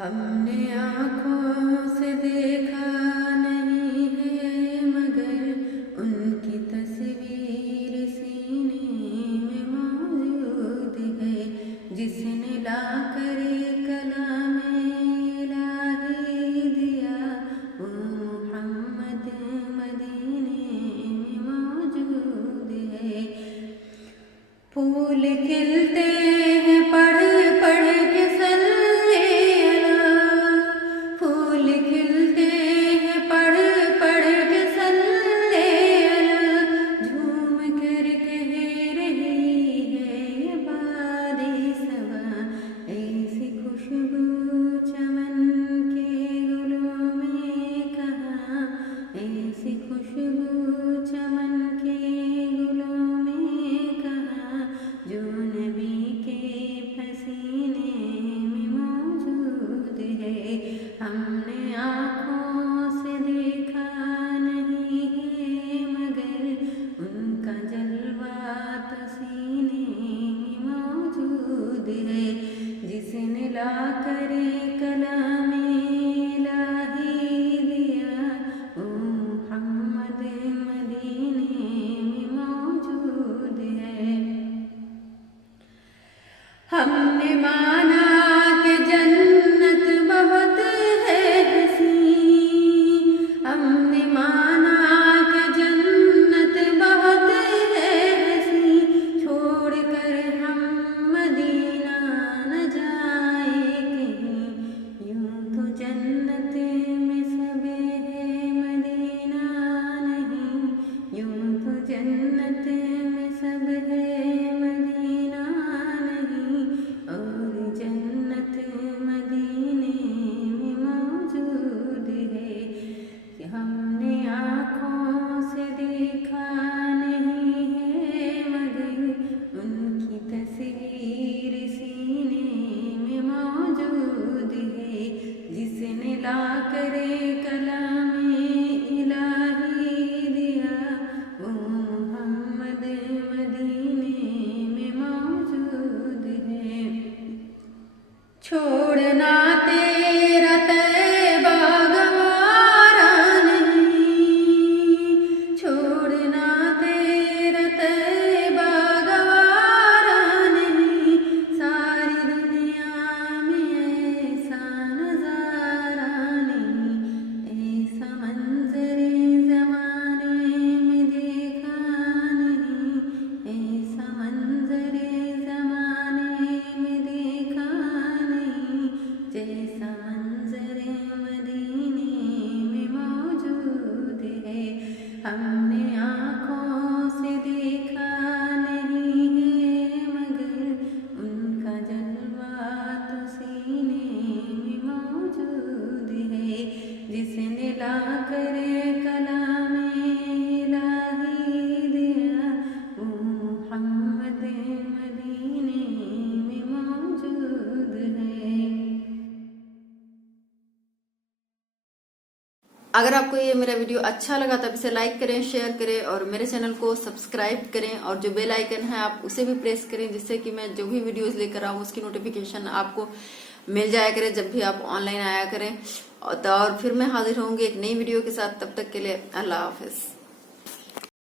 ہم نے آنکھوں سے دیکھا نہیں ہے مگر ان کی تصویر سینے میں موجود ہے، جس نے لا کر کلام الہی دیا وہ محمد مدینے میں موجود ہے۔ پھول کھلتے ہیں پڑھ پڑھ کے صلی اللہ، پھول کھلتے ہیں پڑھ پڑھ کے صلی اللہ، جھوم کر کہہ رہی ہے یہ بادِ صبا، ایسی خوشبو چمن کے گلوں میں کہاں، ایسی خوشبو چمن کے گلوں میں کہاں، جو نبی کے پسینے میں موجود ہے۔ ہم نے آنکھوں سے دیکھا نہیں ہے مگر ان کا جلوہ تو سینے میں موجود ہے، جس نے لا کر کلام الہی دیا وہ محمد مدینے میں موجود ہے۔ ہم نے مانا کہ جنت بہت ہے حسین، ہم نے مانا کہ جنت بہت ہے حسین، چھوڑ کر ہم مدینہ نہ جائیں کہیں، یوں تو جنت میں سب ہے مدینہ نہیں، یوں تو جنت میں سب ہے مدینہ نہیں، اور جنت مدینے میں موجود ہے۔ کہ ہم نے آنکھوں سے دیکھا نہیں ہے مگر ان کی تصویر سینے میں موجود ہے، جس نے لا کر کلام الہی دیا وہ محمد مدینے میں موجود ہے۔ چھوڑنا تیرا طیبہ گوارا نہیں، چھوڑنا تیرا طیبہ گوارا نہیں، ساری دنیا میں ایسا نظارہ نہیں، ایسا منظر زمانے میں دیکھا نہیں، ایسا منظر زمانے میں دیکھا نہیں، جیسا منظر مدینے میں موجود ہے۔ ہم نے آنکھوں سے دیکھا نہیں ہے مگر ان کا جلوہ تو سینے میں موجود ہے، جس نے لا کر کلام الہی دیا وہ محمد مدینے میں موجود ہے۔ اگر آپ کو یہ میرا ویڈیو اچھا لگا تو اسے لائک کریں، شیئر کریں اور میرے چینل کو سبسکرائب کریں، اور جو بیل آئیکن ہے آپ اسے بھی پریس کریں، جس سے کہ میں جو بھی ویڈیوز لے کر آؤں اس کی نوٹیفیکیشن آپ کو مل جایا کرے جب بھی آپ آن لائن آیا کریں۔ اور پھر میں حاضر ہوں گی ایک نئی ویڈیو کے ساتھ، تب تک کے لیے اللہ حافظ۔